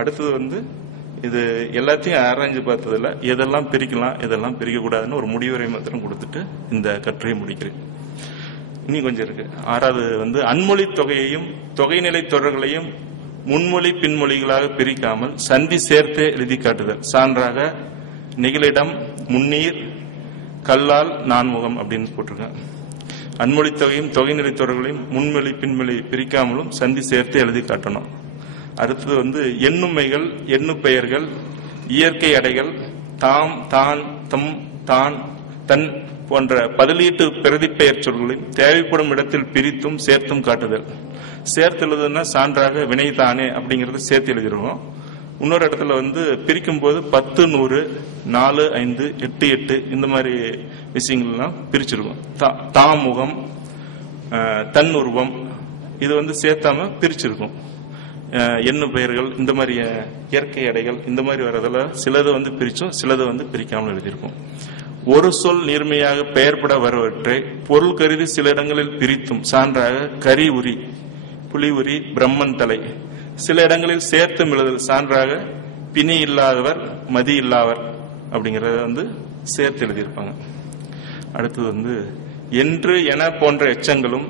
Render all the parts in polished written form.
அடுத்தது வந்து இது எல்லாத்தையும் ஆராய்ஞ்சு பார்த்ததுல எதெல்லாம் பிரிக்கலாம் எதெல்லாம் பிரிக்கக்கூடாதுன்னு ஒரு முடிவுரை மாத்திரம் கொடுத்துட்டு இந்த கட்டுரையை முடிக்கிறேன். இனி கொஞ்சம் இருக்கு. 6வது வந்து அன்மொழி தொகையையும் தொகைநிலை தொடர்களையும் முன்மொழி பின்மொழிகளாக பிரிக்காமல் சந்தி சேர்த்தே எழுதி காட்டுதல். சான்றாக நெகிழிடம், முன்னீர், கல்லால், நான்முகம் அப்படின்னு போட்டிருக்கேன். அன்மொழி தொகையும் தொகைநிலை தொடர்களையும் முன்மொழி பின்மொழி பிரிக்காமலும் சந்தி சேர்த்து எழுதி காட்டணும். அடுத்தது வந்து எண்ணுமைகள், எண்ணு பெயர்கள், இயற்கை அடைகள், தாம், தான், தம், தான், தன் போன்ற பதிலீட்டு பிரதிப்பெயர் சொல்களையும் தேவைப்படும் இடத்தில் பிரித்தும் சேர்த்தும் காட்டுதல். சேர்த்து எழுதுனா சான்றாக வினைதானே அப்படிங்கறது சேர்த்து எழுதிருவோம். இன்னொரு இடத்துல வந்து பிரிக்கும் போது 10, 100, 4, 5, 8, 8 இந்த மாதிரி விஷயங்கள்லாம் பிரிச்சிருக்கும். தாமுகம், தன் உருவம் இது வந்து சேர்த்தாம பிரிச்சிருக்கும். எண்ணு பெயர்கள், இந்த மாதிரி இயற்கை அடைகள் இந்த மாதிரி வர்றதுல சிலது வந்து பிரிச்சும் சிலது வந்து பிரிக்காமல் எழுதியிருக்கும். ஒரு சொல் நீர்மையாக பெயர்பட வருவற்றை பொருள் கருதி சில இடங்களில் பிரித்தும் சான்றாக கரி உரி, புலி உரி, பிரம்மன் தலை. சில இடங்களில் சேர்த்தும் எழுதல். சான்றாக பிணி இல்லாதவர், மதி இல்லாவர் அப்படிங்கறத வந்து சேர்த்து எழுதியிருப்பாங்க. அடுத்தது வந்து என்று, என போன்ற எச்சங்களும்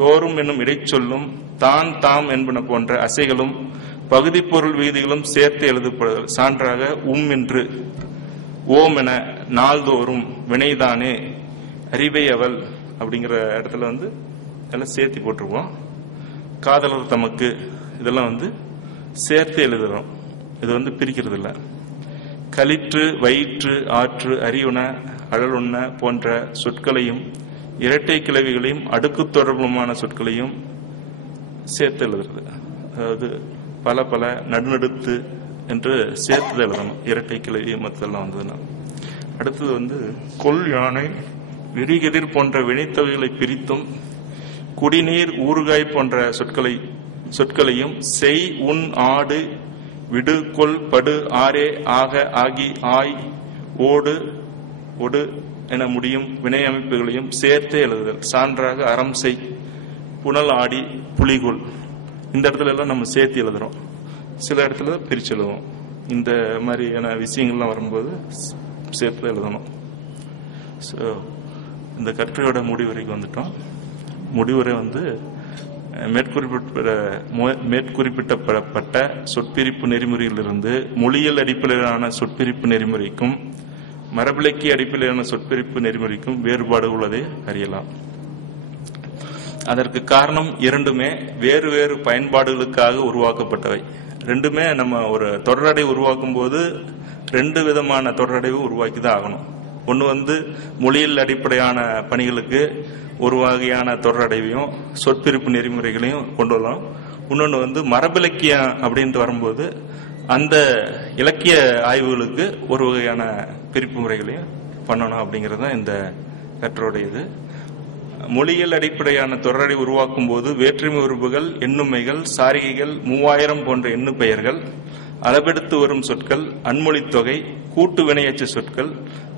தோறும் என்னும் இடைச்சொல்லும் தான், தாம் என்பன போன்ற அசைகளும் பகுதி பொருள் விகுதிகளும் சேர்த்து எழுதப்படுதல். சான்றாக என்று, ஓம் என, நாள்தோறும், வினைதானே, அறிவை அவள் அப்படிங்கிற இடத்துல வந்து எல்லாம் சேர்த்து போட்டிருப்போம். காதலர் தமக்கு இதெல்லாம் வந்து சேர்த்து எழுதுறோம். இது வந்து பிரிக்கிறது இல்லை. களிற்று, வயிற்று, ஆற்று, அறிவுண, அழலுண்ண போன்ற சொற்களையும் இரட்டை கிளவிகளையும் அடுக்கு தொடர்புமான சொற்களையும் சேர்த்து எழுதுறது. அதாவது பல பல, நடுநடுத்து என்று சேர்த்து எழுதணும். இரட்டை கிளவி மற்றெல்லாம் வந்ததுன்னா. அடுத்தது வந்து கொல் யானை, விரிகதிர் போன்ற வினைத்தொகைகளை பிரித்தும் குடிநீர், ஊறுகாய் போன்ற சொற்களையும் செய், உன், ஆடு, விடு, கொல், படு, ஆரே, ஆக, ஆகி, ஆய், ஓடு, ஒடு என முடியும் வினை அமைப்புகளையும் சேர்த்தே எழுதுதல். சான்றாக அறம் செய், புனல் ஆடி, புலிகுல். இந்த இடத்துல எல்லாம் நம்ம சேர்த்து எழுதுறோம். சில இடத்துல பிரிச்சு எழுதுவோம். இந்த மாதிரியான விஷயங்கள்லாம் வரும்போது சேர்த்து எழுதணும். இந்த கட்டுரையோட முடிவுரைக்கு வந்துட்டோம். முடிவுரை வந்து மேற்குறிப்பிட்டப்பட்ட சொற்பிரிப்பு நெறிமுறையிலிருந்து மொழியியல் அடிப்படையிலான சொற்பிரிப்பு நெறிமுறைக்கும் மரபிலக்கிய அடிப்படையிலான சொற்பிரிப்பு நெறிமுறைக்கும் வேறுபாடு உள்ளதை அறியலாம். அதற்கு காரணம் இரண்டுமே வேறு வேறு பயன்பாடுகளுக்காக உருவாக்கப்பட்டவை. ரெண்டுமே நம்ம ஒரு தொடரடை உருவாக்கும் போது 2 விதமான தொடரடைவு உருவாக்கி தான் ஆகணும். ஒன்று வந்து மொழியியல் அடிப்படையான பணிகளுக்கு ஒரு வகையான தொடரடைவையும் சொற்பிரிப்பு நெறிமுறைகளையும் கொண்டு வரலாம். இன்னொன்று வந்து மரபிலக்கியம் அப்படின்ட்டு வரும்போது அந்த இலக்கிய ஆய்வுகளுக்கு ஒரு வகையான பிரிப்பு முறைகளையும் பண்ணணும் அப்படிங்கிறது தான் இந்த கட்டுரையுடைய இது. மொழியியல் அடிப்படையான தொடரை உருவாக்கும் போது வேற்றுமை உறுப்புகள், எண்ணுமைகள், சாரிகைகள், 3000 போன்ற எண்ணு பெயர்கள், அளவெடுத்து வரும் சொற்கள், அன்மொழி தொகை, கூட்டு வினையச்சு சொற்கள்,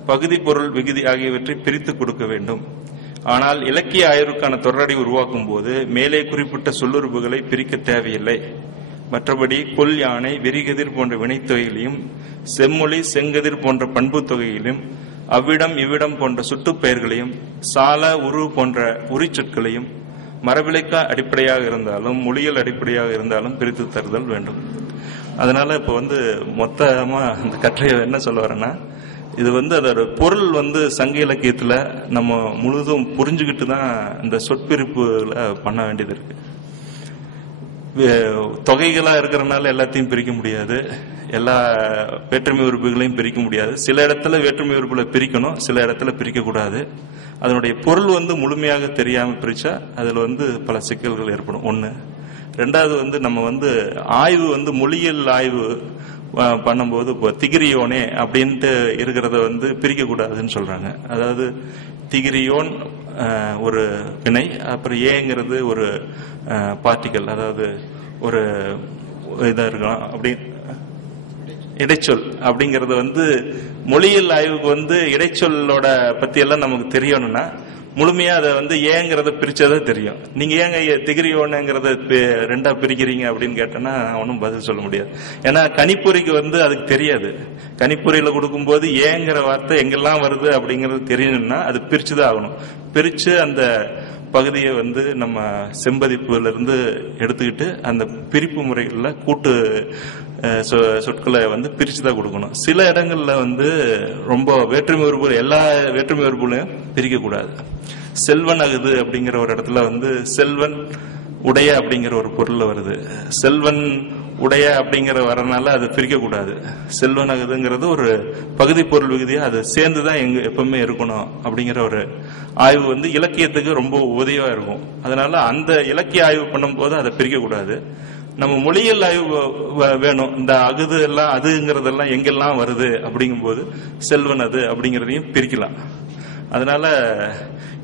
பகுதி பொருள் விகுதி ஆகியவற்றை பிரித்து கொடுக்க வேண்டும். ஆனால் இலக்கிய ஆய்வுக்கான தொடரை உருவாக்கும் போது மேலே குறிப்பிட்ட சொல்லுறுப்புகளை பிரிக்க தேவையில்லை. மற்றபடி கொல் யானை, விரிகதிர் போன்ற வினைத்தொகைகளையும் செம்மொழி, செங்கதிர் போன்ற பண்பு தொகைகளையும் அவ்விடம் இவ்விடம் போன்ற சுட்டுப் பெயர்களையும் சால, உரு போன்ற உரிச்சொற்களையும் மரபிலக்க அடிப்படையாக இருந்தாலும் மொழியியல் அடிப்படையாக இருந்தாலும் பிரித்து தருதல் வேண்டும். அதனால இப்ப வந்து மொத்தமா அந்த கட்டுரையை என்ன சொல்ல வரேன்னா, இது வந்து அதோட பொருள் வந்து சங்க இலக்கியத்துல நம்ம முழுதும் புரிஞ்சுக்கிட்டு தான் இந்த சொற்பிரிப்புல பண்ண வேண்டியது இருக்கு. தொகைகளா இருக்கிறதுனால எல்லாத்தையும் பிரிக்க முடியாது, எல்லா வேற்றுமை உறுப்புகளையும் பிரிக்க முடியாது. சில இடத்துல வேற்றுமை உறுப்புகளை பிரிக்கணும், சில இடத்துல பிரிக்க கூடாது. அதனுடைய பொருள் வந்து முழுமையாக தெரியாம பிரிச்சா அதுல வந்து பல சிக்கல்கள் ஏற்படும். ஒண்ணு. ரெண்டாவது வந்து நம்ம வந்து ஆய்வு வந்து மொழியியல் ஆய்வு பண்ணும்போது இப்போ திகிரியோனே அப்படின்ட்டு இருக்கிறத வந்து பிரிக்க கூடாதுன்னு சொல்றாங்க. அதாவது திகிரியோன் ஒரு வினை, அப்புறம் ஏங்கிறது ஒரு பார்ட்டிகல், அதாவது ஒரு இதா இருக்கலாம். அப்படி இடைச்சொல் அப்படிங்கறது வந்து மொழியியல் ஆய்வுக்கு வந்து இடைச்சொல்லோட பத்தி எல்லாம் நமக்கு தெரியணும்னா முழுமையா அதை வந்து ஏங்கிறத பிரிச்சதா தெரியும். நீங்க ஏங்க திகிரியோனங்கிறத ரெண்டா பிரிக்கிறீங்க அப்படின்னு கேட்டோன்னா ஒன்னும் பதில் சொல்ல முடியாது. ஏன்னா கணிப்பொறிக்கு வந்து அதுக்கு தெரியாது. கணிப்பொறியில கொடுக்கும்போது ஏங்கிற வார்த்தை எங்கெல்லாம் வருது அப்படிங்கறது தெரியணும்னா அது பிரிச்சுதான் ஆகணும். பிரிச்சு அந்த பகுதியை வந்து நம்ம செம்பதிப்புல இருந்து எடுத்துக்கிட்டு அந்த பிரிப்பு முறைகள்ல கூட்டு சொற்களை வந்து பிரிச்சுதான் கொடுக்கணும். சில இடங்கள்ல வந்து ரொம்ப வேற்றுமை உறுப்புகள், எல்லா வேற்றுமை உறுப்புகளையும் பிரிக்க கூடாது. செல்வன் அகுது அப்படிங்கிற ஒரு இடத்துல வந்து செல்வன் உடைய அப்படிங்கிற ஒரு பொருள் வருது. செல்வன் உடைய அப்படிங்கிற வரனால அது பிரிக்க கூடாது. செல்வன் அகுதுங்கிறது ஒரு பகுதி பொருள் விகுதியா அது சேர்ந்துதான் எப்பவுமே இருக்கணும் அப்படிங்கிற ஒரு ஆய்வு வந்து இலக்கியத்துக்கு ரொம்ப உதவியா இருக்கும். அதனால அந்த இலக்கிய ஆய்வு பண்ணும் போது அதை பிரிக்க கூடாது. நம்ம மொழியியல் ஆய்வு வேணும். இந்த அகுது எல்லாம் அதுங்கிறதெல்லாம் எங்கெல்லாம் வருது அப்படிங்கும் போது செல்வன் அது அப்படிங்கறதையும் பிரிக்கலாம். அதனால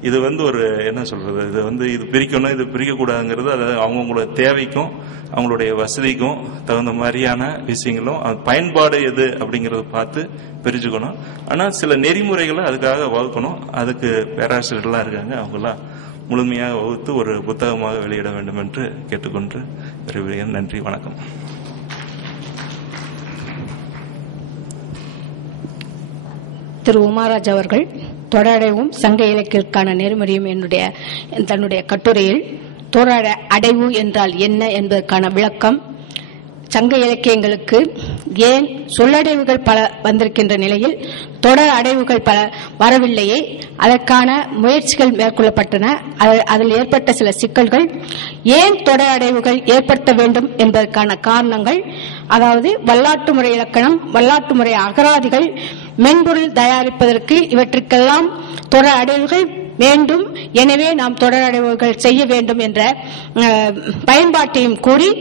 இது வந்து ஒரு என்ன சொல்றது, இது வந்து இது பிரிக்கணும் இது பிரிக்க கூடாதுங்கிறது அது அவங்களோட தேவைக்கும் அவங்களுடைய வசதிக்கும் தகுந்த மாதிரியான விஷயங்களும் பயன்பாடு எது அப்படிங்கறத பார்த்து பிரிச்சுக்கணும். ஆனா சில நெறிமுறைகளை அதுக்காக வகுக்கணும். அதுக்கு பேராசிரியர்கள்லாம் இருக்காங்க, அவங்கெல்லாம் முழுமையாக வகுத்து ஒரு புத்தகமாக வெளியிட வேண்டும் என்று கேட்டுக்கொண்டு விரைவில் நன்றி, வணக்கம். திரு உமாராஜ் அவர்கள் தொடரடைவும் சங்க இலக்கியத்திற்கான நெறிமுறையும் தன்னுடைய கட்டுரையில் தொடர் அடைவு என்றால் என்ன என்பதற்கான விளக்கம், சங்க இலக்கியங்களுக்கு ஏன் சொல்லடைவுகள் பல வந்திருக்கின்ற நிலையில் தொடர் அடைவுகள் பல வரவில்லையே, அதற்கான முயற்சிகள் மேற்கொள்ளப்பட்டன, அதில் ஏற்பட்ட சில சிக்கல்கள், ஏன் தொடர் அடைவுகள் ஏற்படுத்த வேண்டும் என்பதற்கான காரணங்கள், அதாவது வல்லாட்டு முறை இலக்கணம், வல்லாட்டு முறை அகராதிகள், மென்பொருள் தயாரிப்பதற்கு இவற்றுக்கெல்லாம் தொடர் அடைவுகள் வேண்டும், எனவே நாம் தொடர் அடைவுகள் செய்ய வேண்டும் என்ற பயன்பாட்டையும் கூறி,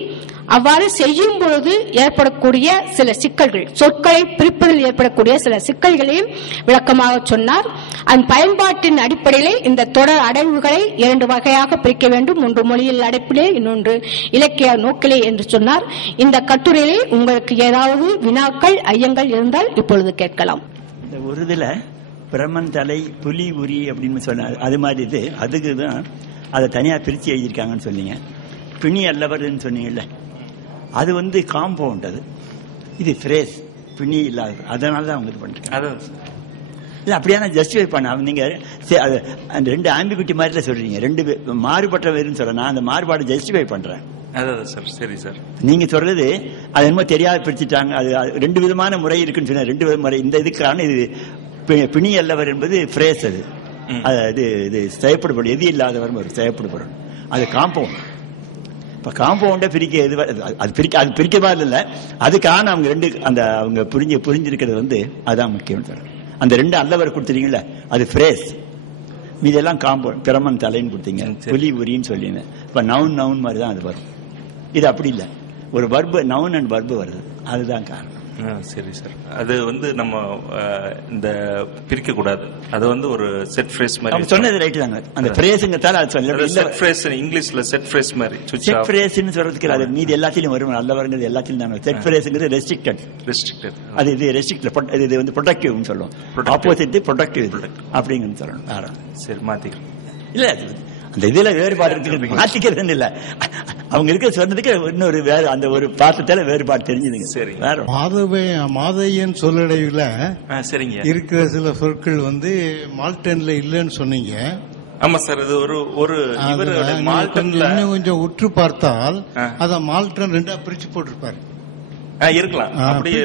அவ்வாறு செய்யும் பொழுது ஏற்படக்கூடிய சில சிக்கல்கள், சொற்களை பிரிப்பதில் ஏற்படக்கூடிய சில சிக்கல்களையும் விளக்கமாக சொன்னார். அதன் பயன்பாட்டின் அடிப்படையிலே இந்த தொடர் அடைவுகளை 2 வகையாக பிரிக்க வேண்டும், ஒன்று மொழியியல் அடைப்பிலே, இன்னொன்று இலக்கிய நோக்கிலே என்று சொன்னார். இந்த கட்டுரையிலே உங்களுக்கு ஏதாவது வினாக்கள் ஐயங்கள் இருந்தால் இப்பொழுது கேட்கலாம். இந்த உருதுல பிரமன் தலை புலி உரி அப்படின்னு சொன்னார். அது மாதிரி இது அதுக்குதான் அதை தனியா பிரிச்சு எழுதியிருக்காங்கன்னு சொன்னீங்க. பிணி அல்லவர்ன்னு சொன்னீங்கல்ல, அது வந்து காம்பவுண்ட், அது இது ஃப்ரேஸ் பிணி இல்லாத, அதனால தான் அவங்க இது பண்ணிருக்காங்க. இல்ல அப்படியான ஜஸ்டிஃபை பண்ண நீங்க அந்த 2 ஆம்பிகுட்டி மாதிரி சொல்றீங்க, 2 மாறுபட்ட வேறுன்னு சொல்ற, நான் அந்த மாறுபாடு ஜஸ்டிஃபை பண்றேன். சரி சார், நீங்க சொல்றது அது என்னமோ தெரியாத பிரிச்சுட்டாங்க. அது 2 விதமான முறை இருக்குன்னு சொன்ன, 2 வித முறை. இந்த இதுக்கான இது பிணி அல்லவர் என்பது ஃப்ரேஸ், அது இது செயற்படுபடும், எது இல்லாதவர் ஒரு செயற்படுபடும், அது காம்பவுண்ட். இப்ப காம்பவுண்ட பிரிக்க அது பிரிக்கவா இல்ல, அதுக்கான அவங்க 2 அந்த அவங்க புரிஞ்சிருக்கிறது வந்து அதான் முக்கியம். அந்த 2 அல்லவர் கொடுத்துறீங்களா, அது ஃப்ரேஸ், மீதெல்லாம் காம்பவுண்ட். பிரமன் தலைன்னு கொடுத்தீங்க, புலி உரின்னு சொல்லிங்க. இப்ப நவுன் மாதிரி தான் அது வரும். இது அப்படி இல்லை, ஒரு வர்பு, நவுன் அண்ட் வர்பு வருது, அதுதான் காரணம். சரி சார், அது வந்து நம்ம இந்த பிரிக்க கூடாது, அது வந்து ஒரு செட் ஃப்ரேஸ் மாதிரி சொன்னது ரைட் தாங்க. அந்த ஃப்ரேஸ்ங்கத்தால அது சொல்ல, செட் ஃப்ரேஸ் இங்கிலீஷ்ல செட் ஃப்ரேஸ் மாதிரி செட் ஃப்ரேஸ்னு சொல்றதுக்கு அது மீதி எல்லாத்திலும் வரும். நல்லவங்கிறது எல்லாத்திலும் தாங்க. செட் ஃப்ரேஸ்ங்கிறது ரெஸ்ட்ரிக்டட், அது இது ரெஸ்ட்ரிக்ட், இது வந்து ப்ரொடக்டிவ்னு சொல்லுவோம். ஆப்போசிட் ப்ரொடக்டிவ் அப்படிங்கன்னு சொல்லணும். சரி, மாத்திக்கலாம். இல்ல அந்த இதுல வேறுபாடு இருக்கு, மாத்திக்கிறது இல்ல. அவங்க இருக்க சொன்னதுக்கு இன்னொரு வேறு அந்த ஒரு பாத்தத்தால வேறுபாடு தெரிஞ்சுதுங்க. சரி, மாதையன் சொல்லடைவுல இருக்கிற சில சொற்கள் வந்து மால்டன்ல இல்லன்னு சொன்னீங்க. ஆமா சார், இது ஒரு மால்டன்ல இன்னும் கொஞ்சம் உற்று பார்த்தால் அத மால்டன் 2 பிரிச்சு போட்டிருப்பாரு. இருக்கலாம். அப்படியே